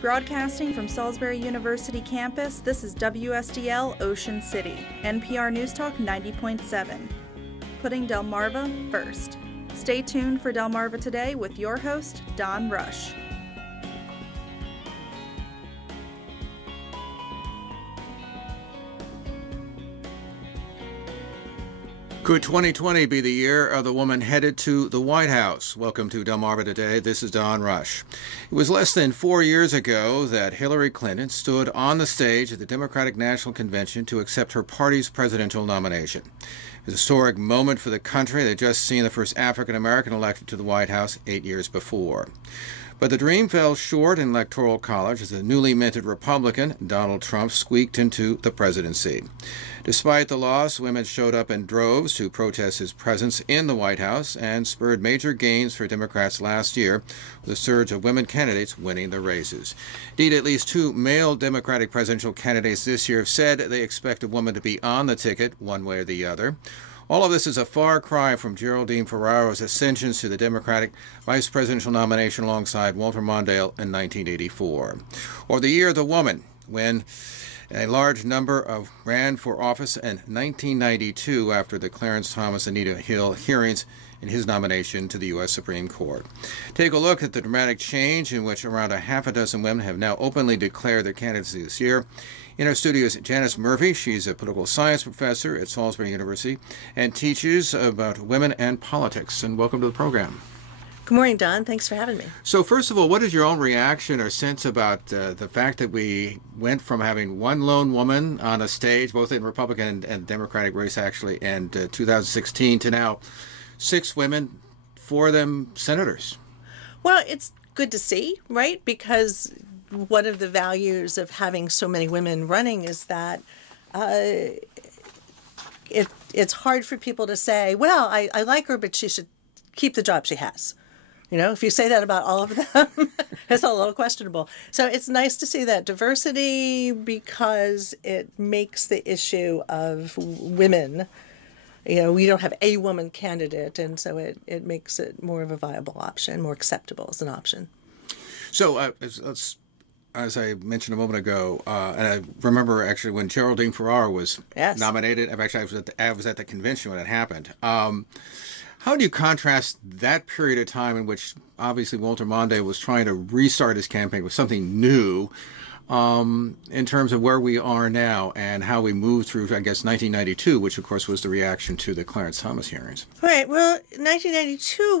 Broadcasting from Salisbury University campus, this is WSDL Ocean City, NPR News Talk 90.7. Putting Delmarva first. Stay tuned for Delmarva Today with your host, Don Rush. Could 2020 be the year of the woman headed to the White House? Welcome to Delmarva Today. This is Don Rush. It was less than 4 years ago that Hillary Clinton stood on the stage at the Democratic National Convention to accept her party's presidential nomination. It was a historic moment for the country. They'd just seen the first African-American elected to the White House 8 years before. But the dream fell short in the Electoral College as the newly minted Republican, Donald Trump, squeaked into the presidency. Despite the loss, women showed up in droves to protest his presence in the White House and spurred major gains for Democrats last year, with a surge of women candidates winning the races. Indeed, at least two male Democratic presidential candidates this year have said they expect a woman to be on the ticket one way or the other. All of this is a far cry from Geraldine Ferraro's ascension to the Democratic vice presidential nomination alongside Walter Mondale in 1984. Or the year of the woman, when a large number ran for office in 1992 after the Clarence Thomas Anita Hill hearings in his nomination to the U.S. Supreme Court. Take a look at the dramatic change in which around a half a dozen women have now openly declared their candidacy this year. In our studio is Janice Murphy. She's a political science professor at Salisbury University and teaches about women and politics. And welcome to the program. Good morning, Don. Thanks for having me. So first of all, what is your own reaction or sense about the fact that we went from having one lone woman on a stage, both in Republican and Democratic race actually, in 2016 to now 6 women, 4 of them senators? Well, it's good to see, right? Because one of the values of having so many women running is that it's hard for people to say, well, I like her, but she should keep the job she has. You know, if you say that about all of them, it's a little questionable. So it's nice to see that diversity because it makes the issue of women, you know, we don't have a woman candidate, and so it makes it more of a viable option, more acceptable as an option. So as I mentioned a moment ago, and I remember actually when Geraldine Ferraro was nominated, actually I was at the convention when it happened. How do you contrast that period of time in which obviously Walter Mondale was trying to restart his campaign with something new in terms of where we are now and how we moved through, I guess, 1992, which of course was the reaction to the Clarence Thomas hearings? Right. Well, 1992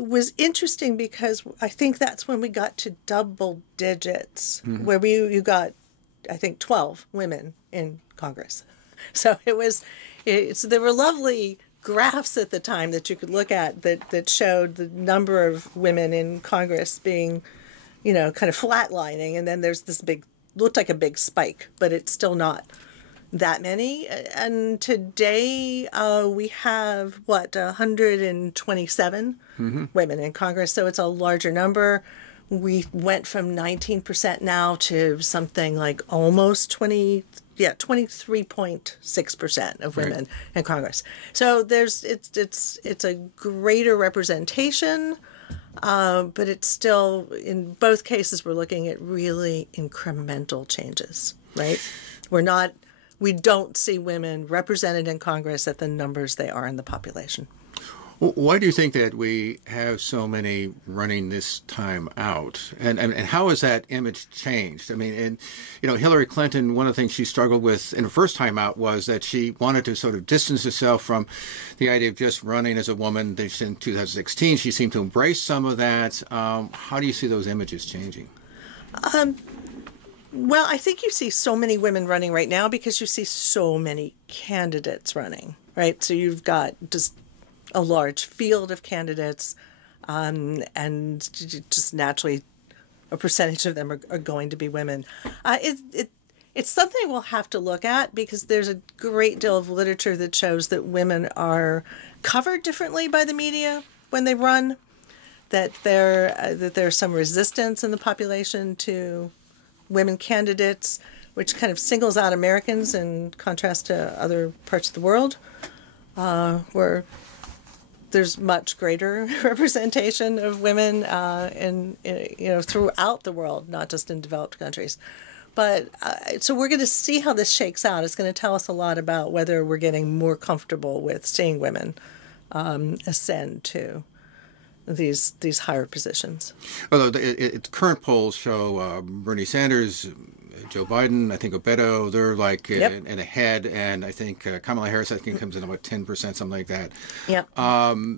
was interesting because I think that's when we got to double digits, where you got, I think, 12 women in Congress. So there were lovely graphs at the time that you could look at that showed the number of women in Congress being, you know, kind of flatlining, and then there's this looked like a big spike, but it's still not that many. And today we have, 127 women in Congress, so it's a larger number. We went from 19% now to something like almost 23.6% of women in Congress. So it's a greater representation, but it's still, in both cases, we're looking at really incremental changes, right? We don't see women represented in Congress at the numbers they are in the population. Why do you think that we have so many running this time out? And how has that image changed? I mean, and, you know, Hillary Clinton, one of the things she struggled with in the first time out was that she wanted to sort of distance herself from the idea of just running as a woman. In 2016, she seemed to embrace some of that. How do you see those images changing? Well, I think you see so many women running right now because you see so many candidates running, right? So you've got just a large field of candidates, and just naturally a percentage of them are going to be women. It's something we'll have to look at because there's a great deal of literature that shows that women are covered differently by the media when they run, that there's some resistance in the population to women candidates, which kind of singles out Americans in contrast to other parts of the world, where there's much greater representation of women throughout the world, not just in developed countries. But so we're going to see how this shakes out. It's going to tell us a lot about whether we're getting more comfortable with seeing women ascend to these higher positions. Although current polls show Bernie Sanders, Joe Biden, I think Obeto, they're like in ahead, and I think Kamala Harris, I think, comes in about 10%, something like that. Yep.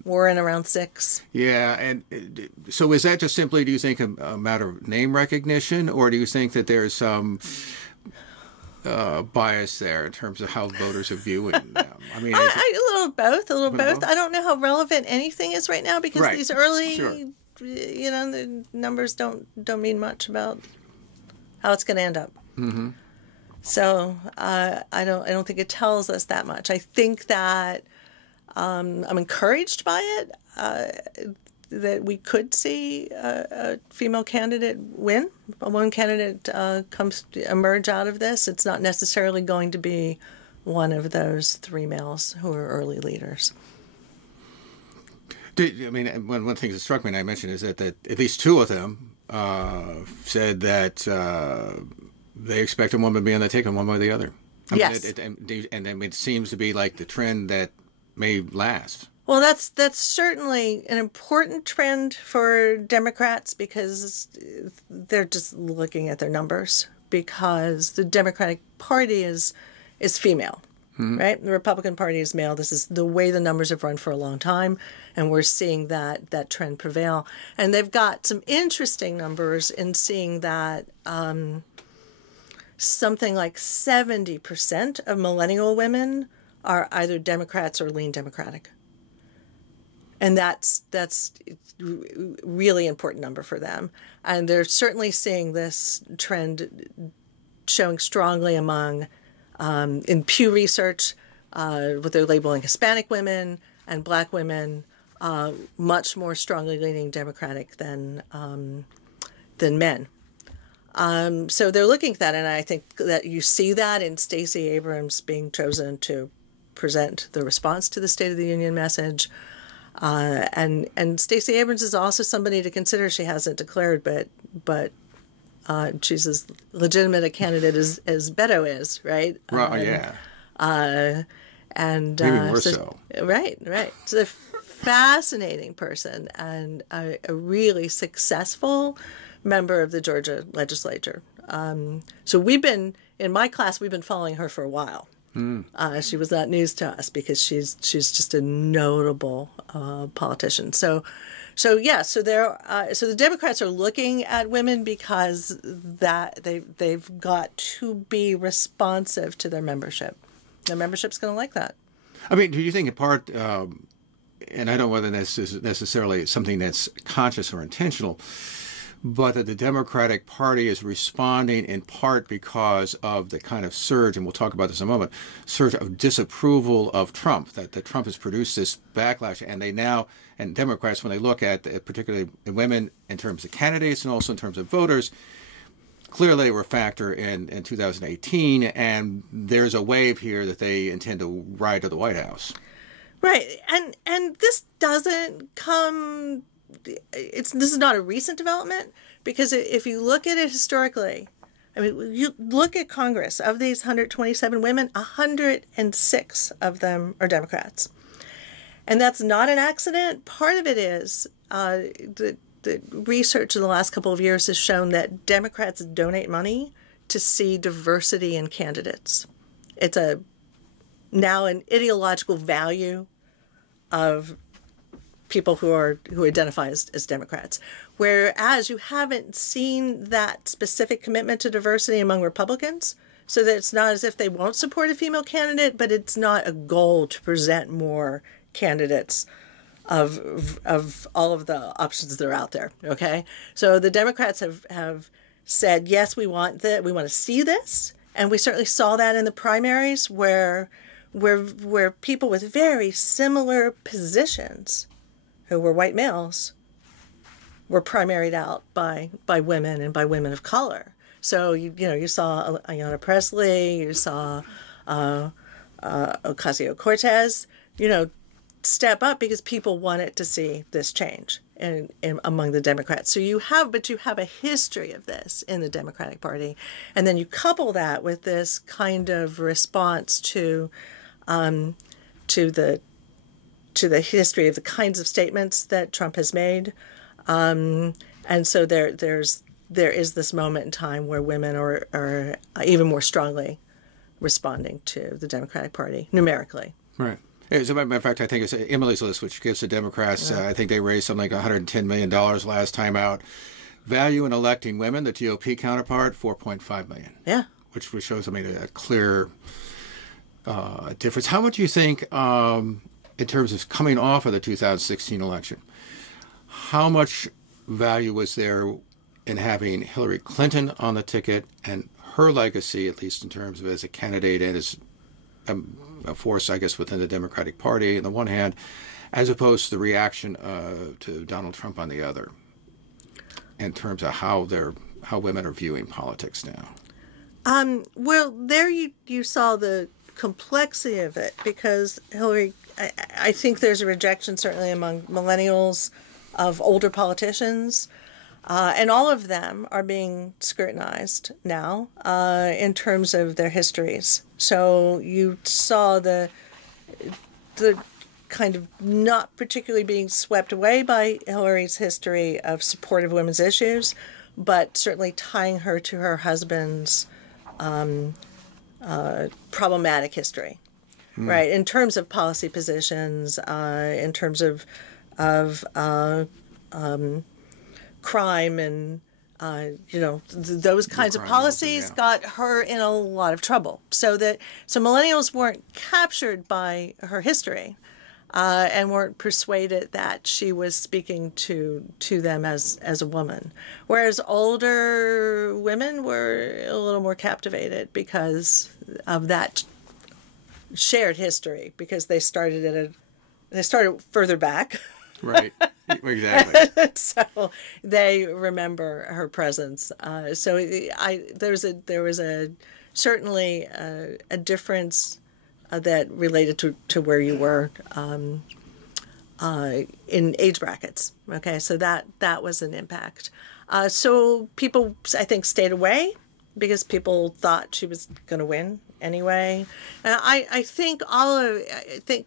We're in around 6. Yeah, and so is that just simply, do you think, a matter of name recognition, or do you think that there's some bias there in terms of how voters are viewing them? I mean, a little of both. A little both. I don't know how relevant anything is right now because these early, the numbers don't mean much about how it's going to end up. Mm-hmm. So I don't think it tells us that much. I think that I'm encouraged by it, that we could see a female candidate win. A woman candidate emerge out of this. It's not necessarily going to be one of those 3 males who are early leaders. One of the things that struck me, and I mentioned, is that at least 2 of them said that they expect a woman to be on the ticket one way or the other. Yes. It seems to be like the trend that may last. Well, that's certainly an important trend for Democrats because they're just looking at their numbers, because the Democratic Party is female, right? The Republican Party is male. This is the way the numbers have run for a long time, and we're seeing that trend prevail. And they've got some interesting numbers in seeing that something like 70% of millennial women are either Democrats or lean Democratic. And that's really important number for them. And they're certainly seeing this trend showing strongly among, in Pew Research, what they're labeling Hispanic women and Black women, much more strongly leaning Democratic than men. So they're looking at that, and I think that you see that in Stacey Abrams being chosen to present the response to the State of the Union message. And Stacey Abrams is also somebody to consider. She hasn't declared, but she's as legitimate a candidate as Beto is, right? Yeah. And maybe more so. Right. It's a fascinating person and a really successful member of the Georgia legislature. So in my class, we've been following her for a while. She was not news to us because she's just a notable politician. So the Democrats are looking at women because that they've got to be responsive to their membership. Their membership's going to like that. I mean, do you think in part, and I don't know whether this is necessarily something that's conscious or intentional, but that the Democratic Party is responding in part because of the kind of surge, and we'll talk about this in a moment, surge of disapproval of Trump, that Trump has produced this backlash, and Democrats, when they look at particularly women in terms of candidates and also in terms of voters, clearly they were a factor in 2018, and there's a wave here that they intend to ride to the White House. Right, and this doesn't come... This is not a recent development, because if you look at it historically, I mean, you look at Congress, of these 127 women, 106 of them are Democrats. And that's not an accident. Part of it is the research in the last couple of years has shown that Democrats donate money to see diversity in candidates. It's now an ideological value of people who identify as Democrats, whereas you haven't seen that specific commitment to diversity among Republicans, so that it's not as if they won't support a female candidate, but it's not a goal to present more candidates of all of the options that are out there. Okay, so the Democrats have said, yes, we want to see this, and we certainly saw that in the primaries where people with very similar positions, who were white males, were primaried out by women and by women of color. So you saw Ayanna Pressley, you saw Ocasio-Cortez, step up because people wanted to see this change in among the Democrats. So you have a history of this in the Democratic Party, and then you couple that with this kind of response to the history of the kinds of statements that Trump has made, and so there is this moment in time where women are even more strongly responding to the Democratic Party numerically. Right. As a matter of fact, I think it's Emily's List, which gives the Democrats, I think they raised something like $110 million last time out. Value in electing women, the GOP counterpart, $4.5 million. Yeah. Which shows, a clear difference. How much do you think, in terms of coming off of the 2016 election, how much value was there in having Hillary Clinton on the ticket and her legacy, at least in terms of as a candidate and as a force, I guess, within the Democratic Party on the one hand, as opposed to the reaction to Donald Trump on the other, in terms of how women are viewing politics now? Well, there you saw the complexity of it, because Hillary, I think there's a rejection certainly among millennials of older politicians. And all of them are being scrutinized now in terms of their histories. So you saw the kind of not particularly being swept away by Hillary's history of support of women's issues, but certainly tying her to her husband's problematic history, right? In terms of policy positions, in terms of crime and those kinds of policies got her in a lot of trouble. So millennials weren't captured by her history, and weren't persuaded that she was speaking to them as a woman, whereas older women were a little more captivated because of that shared history, because they started further back. Right. Exactly. So they remember her presence. So there was certainly a difference that related to where you were in age brackets. Okay, so that was an impact. So people, I think, stayed away because people thought she was going to win anyway. I think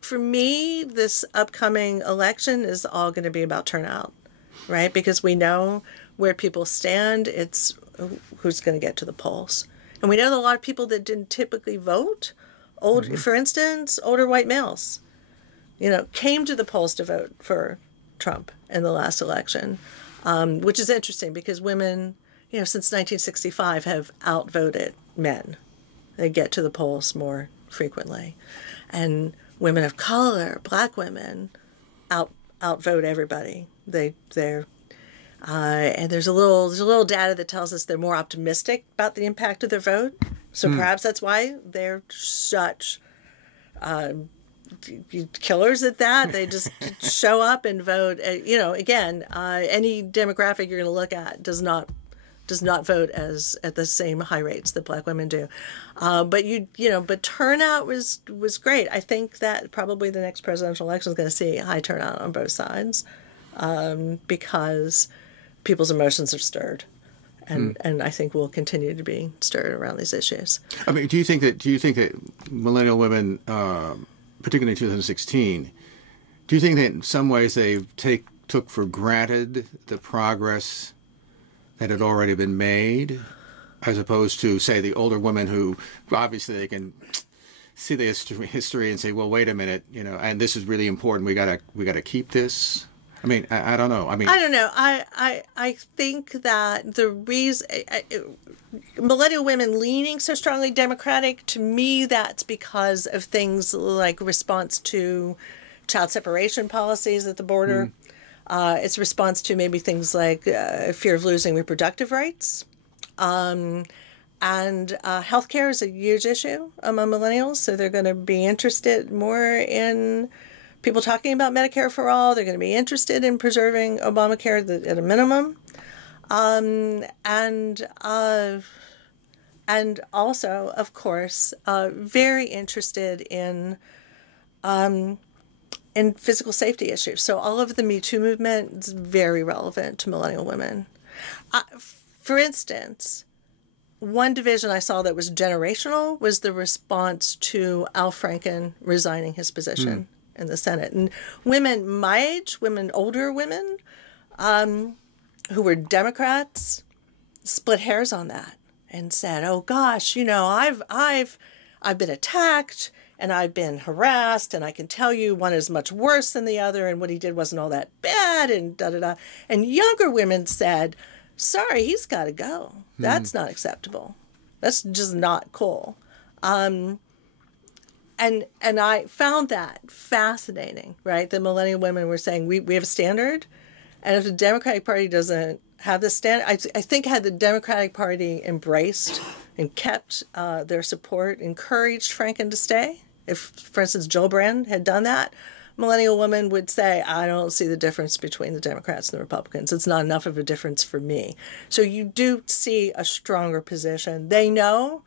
for me, this upcoming election is all going to be about turnout, right? Because we know where people stand. It's who's going to get to the polls. And we know that a lot of people that didn't typically vote, for instance, older white males, came to the polls to vote for Trump in the last election, which is interesting because women, since 1965 have outvoted men. They get to the polls more frequently. And women of color, black women, outvote everybody. And there's a little data that tells us they're more optimistic about the impact of their vote. So perhaps that's why they're such killers at that. They just show up and vote. Again, any demographic you're going to look at does not vote at the same high rates that black women do, but turnout was great. I think that probably the next presidential election is going to see high turnout on both sides, because people's emotions are stirred, and I think will continue to be stirred around these issues. Do you think that millennial women, particularly in 2016, do you think that in some ways they took for granted the progress that had already been made, as opposed to, say, the older women who obviously they can see the history and say, well, wait a minute, and this is really important. We gotta keep this. I don't know. I don't know. I think that the reason millennial women leaning so strongly Democratic, to me, that's because of things like response to child separation policies at the border. It's response to maybe things like fear of losing reproductive rights. And healthcare is a huge issue among millennials, so they're going to be interested more in people talking about Medicare for all. They're going to be interested in preserving Obamacare at a minimum. And also, of course, very interested in and physical safety issues. So all of the Me Too movement is very relevant to millennial women. For instance, one division I saw that was generational was the response to Al Franken resigning his position in the Senate. And women my age, older women, who were Democrats, split hairs on that and said, "Oh gosh, I've been attacked and I've been harassed, and I can tell you one is much worse than the other, and what he did wasn't all that bad," and da da da. And younger women said, "Sorry, he's got to go. That's not acceptable. That's just not cool." And I found that fascinating, right? The millennial women were saying, we have a standard, and if the Democratic Party doesn't have the standard, I think had the Democratic Party embraced and kept their support, encouraged Franken to stay, if, for instance, Gillibrand had done that, millennial women would say, "I don't see the difference between the Democrats and the Republicans. It's not enough of a difference for me." So you do see a stronger position. They know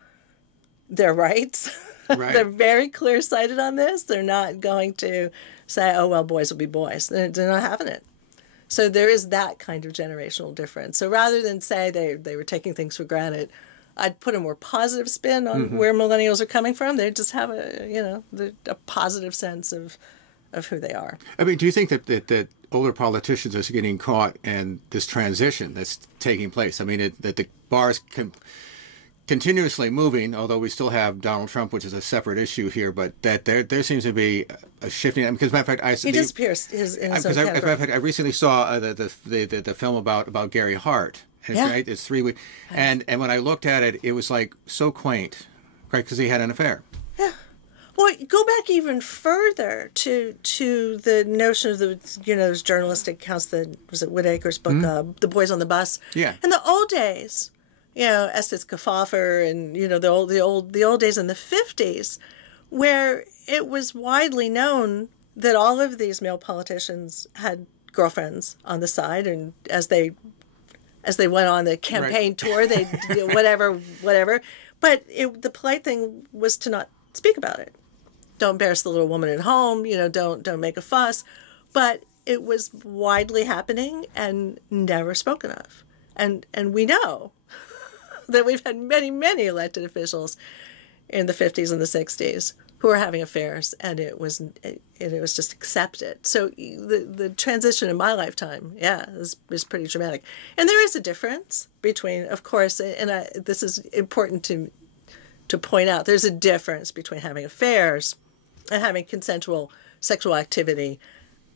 their rights. Right. They're very clear-sighted on this. They're not going to say, "Oh, well, boys will be boys." They're not having it. So there is that kind of generational difference. So rather than say they were taking things for granted, I'd put a more positive spin on where millennials are coming from. They just have a positive sense of who they are. I mean, do you think that older politicians are getting caught in this transition that's taking place? I mean, that the bar is continuously moving, although we still have Donald Trump, which is a separate issue here, but that there seems to be a shifting. Because, matter of fact, he disappears in his own category. I recently saw the film about Gary Hart. Right? It's 3 weeks. And when I looked at it, it was like so quaint, right? Because he had an affair. Yeah. Well, go back even further to the notion of those journalistic accounts was it Whitaker's book, The Boys on the Bus. Yeah. In the old days, Estes Kefauver and the old days in the 50s, where it was widely known that all of these male politicians had girlfriends on the side, and as they went on the campaign tour, they whatever. But the polite thing was to not speak about it. Don't embarrass the little woman at home. Don't make a fuss. But it was widely happening and never spoken of. And we know that we've had many, many elected officials in the 50s and the 60s who were having affairs, and it was just accepted. So the transition in my lifetime, is pretty dramatic. And there is a difference between, of course, and this is important to point out, there's a difference between having affairs and having consensual sexual activity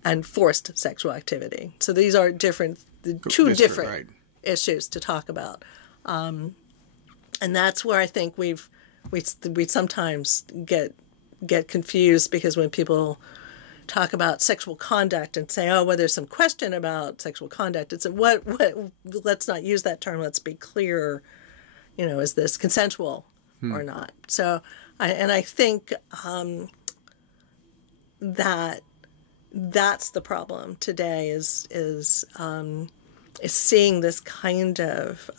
and forced sexual activity. So these are two different issues to talk about. And that's where I think we sometimes get confused, because when people talk about sexual conduct and say, "Oh, well, there's some question about sexual conduct," it's what let's not use that term. Let's be clear. Is this consensual or not? So, I think that's the problem today is seeing this kind of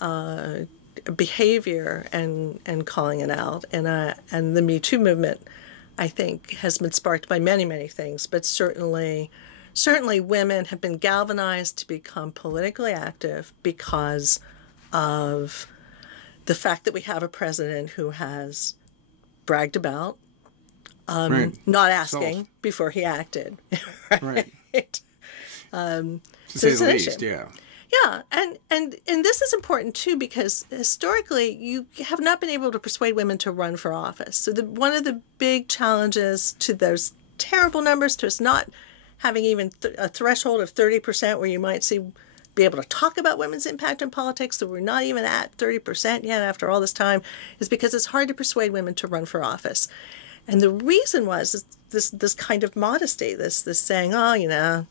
behavior and calling it out, and the Me Too movement, I think, has been sparked by many, many things, but certainly women have been galvanized to become politically active because of the fact that we have a president who has bragged about not asking before he acted. Right. To say the least, yeah. Yeah, and this is important too, because historically you have not been able to persuade women to run for office. So one of the big challenges to those terrible numbers, to us not having even a threshold of 30% where you might be able to talk about women's impact in politics, so we're not even at 30% yet after all this time, is because it's hard to persuade women to run for office. And the reason was this kind of modesty, this saying, "Oh,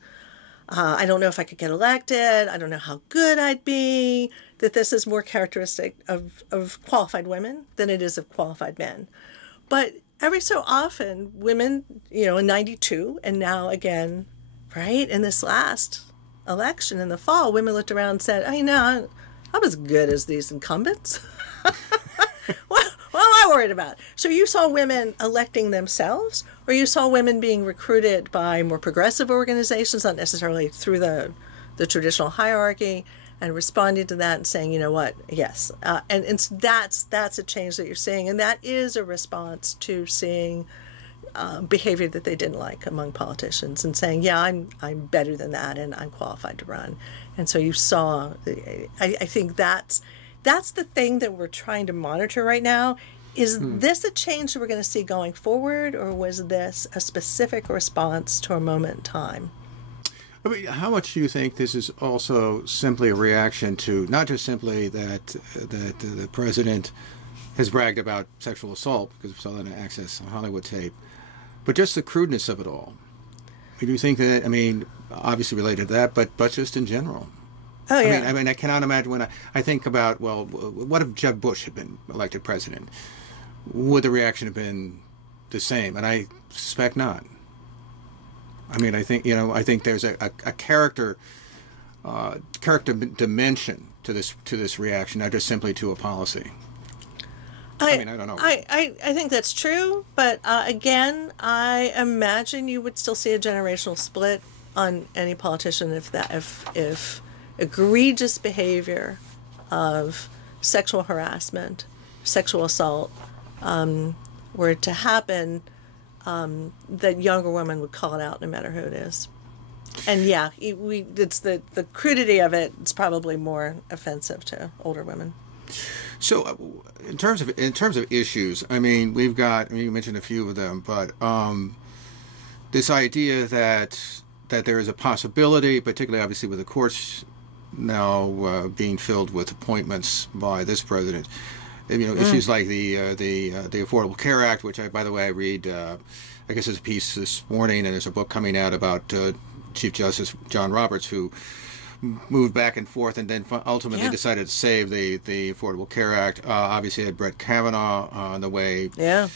I don't know if I could get elected. I don't know how good I'd be," that this is more characteristic of qualified women than it is of qualified men. But every so often, women, in 92 and now again, right, in this last election in the fall, women looked around and said, "I'm as good as these incumbents." Well, that worried about. So you saw women electing themselves, or you saw women being recruited by more progressive organizations, not necessarily through the traditional hierarchy, and responding to that and saying, you know what, yes. And so that's a change that you're seeing. And that is a response to seeing behavior that they didn't like among politicians and saying, yeah, I'm better than that and I'm qualified to run. And so you saw, I think that's the thing that we're trying to monitor right now. Is this a change that we're going to see going forward, or was this a specific response to a moment in time? I mean, how much do you think this is also simply a reaction to not just simply that the president has bragged about sexual assault because of saw that Access Hollywood tape, but just the crudeness of it all? Do you think that, I mean, obviously related to that, but just in general? Oh, yeah. I mean, I cannot imagine when I think about, well, what if Jeb Bush had been elected president? Would the reaction have been the same? And I suspect not. I mean, I think there's a character dimension to this reaction, not just simply to a policy. I mean, I don't know. I think that's true, but again, I imagine you would still see a generational split on any politician if egregious behavior of sexual harassment, sexual assault were to happen. That younger women would call it out no matter who it is. And yeah, it's the crudity of it. It's probably more offensive to older women. So, in terms of issues, I mean, we've got. I mean, you mentioned a few of them, but this idea that there is a possibility, particularly obviously with the courts now being filled with appointments by this president. Issues like the Affordable Care Act, which by the way, I read, I guess there's a piece this morning, and there's a book coming out about Chief Justice John Roberts, who moved back and forth and then ultimately decided to save the Affordable Care Act. Obviously had Brett Kavanaugh on the way. Yeah.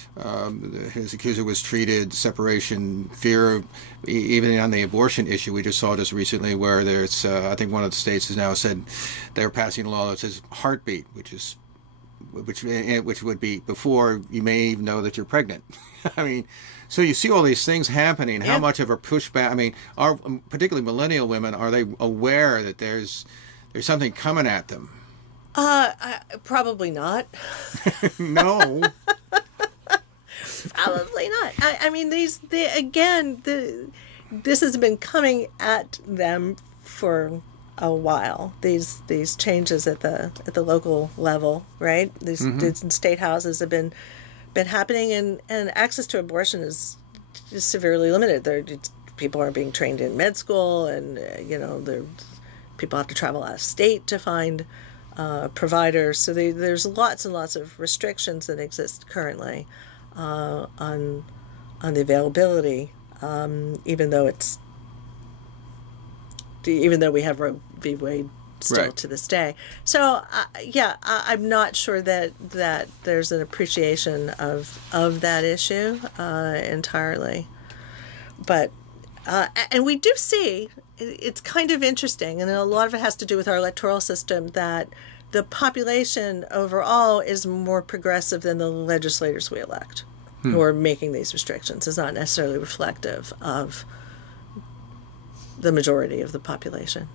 His accuser was treated, separation, fear, even on the abortion issue. We just saw just recently where there's, I think one of the states has now said they're passing a law that says heartbeat, which would be before you may even know that you're pregnant. I mean, so you see all these things happening. How much of a pushback? I mean, particularly millennial women, are they aware that there's something coming at them? Probably not. No. Probably not. I mean, this has been coming at them for a while. These changes at the local level, right? These state houses have been happening, and access to abortion is severely limited. People aren't being trained in med school, and people have to travel out of state to find providers. So there's lots and lots of restrictions that exist currently on the availability, even though we have Roe v. Wade still to this day. So, I'm not sure that there's an appreciation of that issue entirely. But, and we do see, it's kind of interesting, and a lot of it has to do with our electoral system, that the population overall is more progressive than the legislators we elect who are making these restrictions. It's not necessarily reflective of the majority of the population.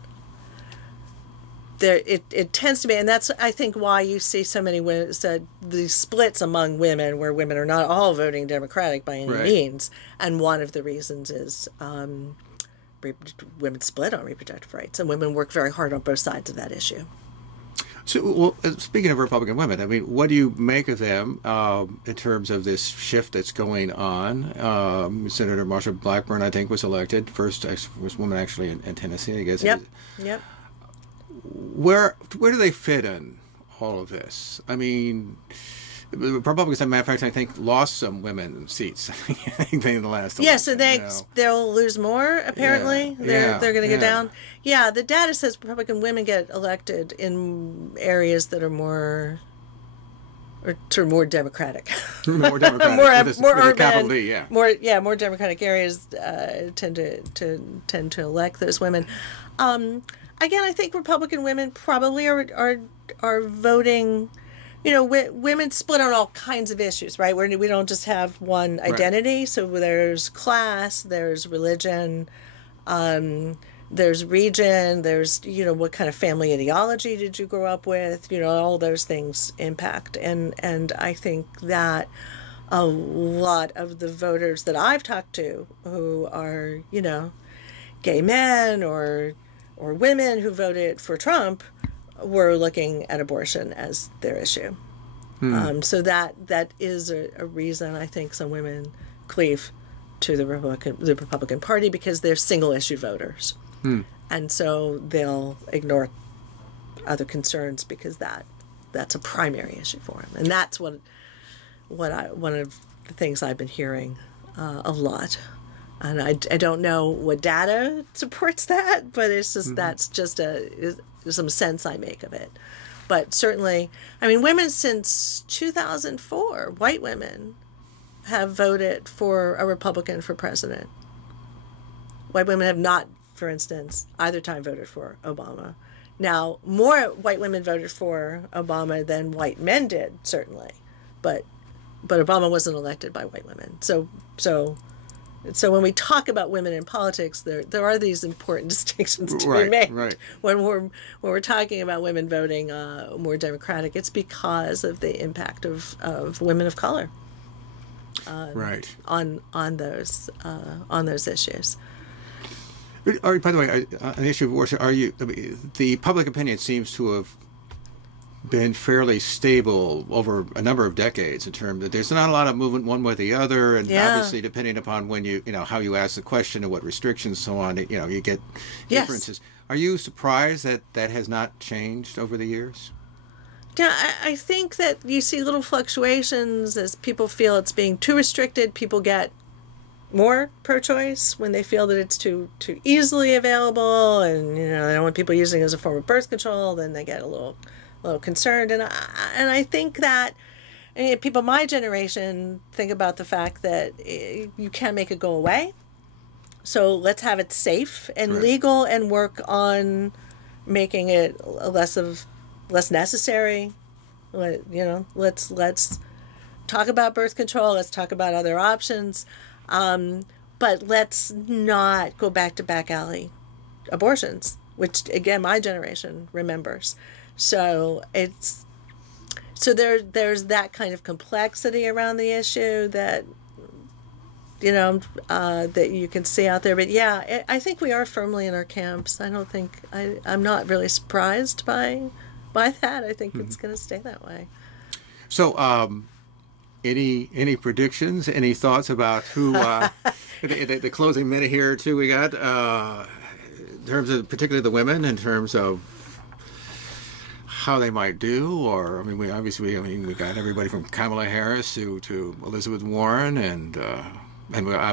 It tends to be, and that's, I think, why you see so many women, these splits among women, where women are not all voting Democratic by any means. And one of the reasons is women split on reproductive rights, and women work very hard on both sides of that issue. So, well, speaking of Republican women, I mean, what do you make of them in terms of this shift that's going on? Senator Marsha Blackburn, I think, was elected first woman actually in Tennessee, I guess. Yep. Where do they fit in all of this? I mean, the Republicans, as a matter of fact, I think lost some women seats. I think in the last election. So they'll lose more. Apparently, they're going to go down. Yeah, the data says Republican women get elected in areas that are more democratic, more democratic, more urban, capital D, more democratic areas tend to elect those women. Again, I think Republican women probably are voting women split on all kinds of issues, right? We don't just have one identity. Right. So there's class, there's religion, there's region, there's, what kind of family ideology did you grow up with? All those things impact. And I think that a lot of the voters that I've talked to who are, gay men or women who voted for Trump were looking at abortion as their issue. So that is a reason I think some women cleave to the Republican Party, because they're single issue voters. And so they'll ignore other concerns because that's a primary issue for them. And that's one of the things I've been hearing a lot. And I don't know what data supports that, but it's just that's just some sense I make of it. But certainly, women since 2004, white women, have voted for a Republican for president. White women have not, for instance, either time voted for Obama. Now, more white women voted for Obama than white men did, certainly. But Obama wasn't elected by white women. So when we talk about women in politics, there are these important distinctions to be made. Right. When we're talking about women voting more Democratic, it's because of the impact of women of color on those issues. By the way, on the issue of abortion, the public opinion seems to have been fairly stable over a number of decades in terms that there's not a lot of movement one way or the other, and obviously depending upon when how you ask the question and what restrictions so on, you get differences. Yes. Are you surprised that has not changed over the years? Yeah, I think that you see little fluctuations as people feel it's being too restricted. People get more pro-choice when they feel that it's too easily available, and they don't want people using it as a form of birth control. Then they get a little concerned, and I think that people my generation think about the fact that you can't make it go away. So let's have it safe and legal, and work on making it less necessary. Let's talk about birth control. Let's talk about other options, but let's not go back to back alley abortions, which again my generation remembers. So there's that kind of complexity around the issue that that you can see out there. But I think we are firmly in our camps. I don't think I'm not really surprised by that. I think it's going to stay that way. So any predictions? Any thoughts about who the closing minute here or two we got in terms of particularly the women, in terms of how they might do? Or we got everybody from Kamala Harris to Elizabeth Warren, and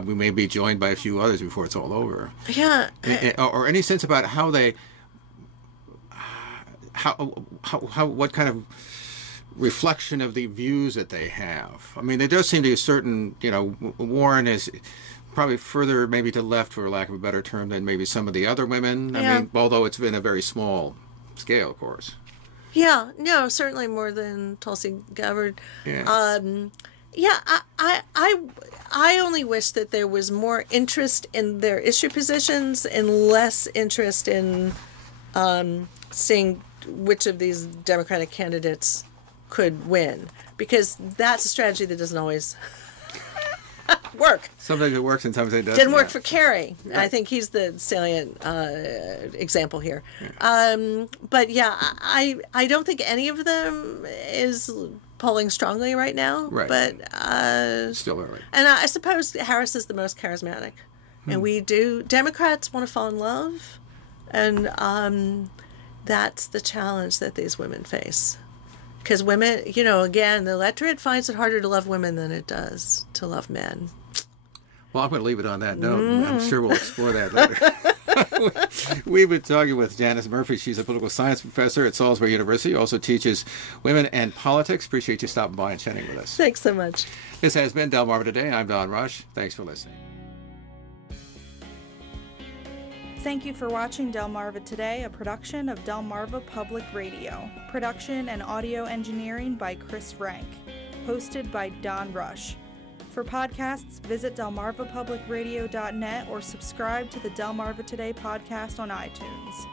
we may be joined by a few others before it's all over. Yeah. Or any sense about how what kind of reflection of the views that they have. There does seem to be a certain, Warren is probably further maybe to the left, for lack of a better term, than maybe some of the other women. Although it's been a very small scale, of course. Yeah, no, certainly more than Tulsi Gabbard. Yeah. I only wish that there was more interest in their issue positions and less interest in seeing which of these Democratic candidates could win, because that's a strategy that doesn't always work. Sometimes it works and sometimes it doesn't. Didn't work for Kerry. Right. I think he's the salient example here. Yeah. But I don't think any of them is polling strongly right now. Right. But still early. And I suppose Harris is the most charismatic. And Democrats want to fall in love, and that's the challenge that these women face. Because women, again, the electorate finds it harder to love women than it does to love men. Well, I'm going to leave it on that note. I'm sure we'll explore that later. We've been talking with Janice Murphy. She's a political science professor at Salisbury University. Also teaches women and politics. Appreciate you stopping by and chatting with us. Thanks so much. This has been Delmarva Today. I'm Don Rush. Thanks for listening. Thank you for watching Delmarva Today, a production of Delmarva Public Radio. Production and audio engineering by Chris Rank. Hosted by Don Rush. For podcasts, visit delmarvapublicradio.net or subscribe to the Delmarva Today podcast on iTunes.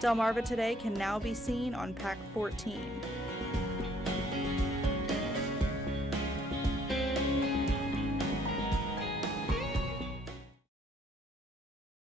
Delmarva Today can now be seen on Pack 14.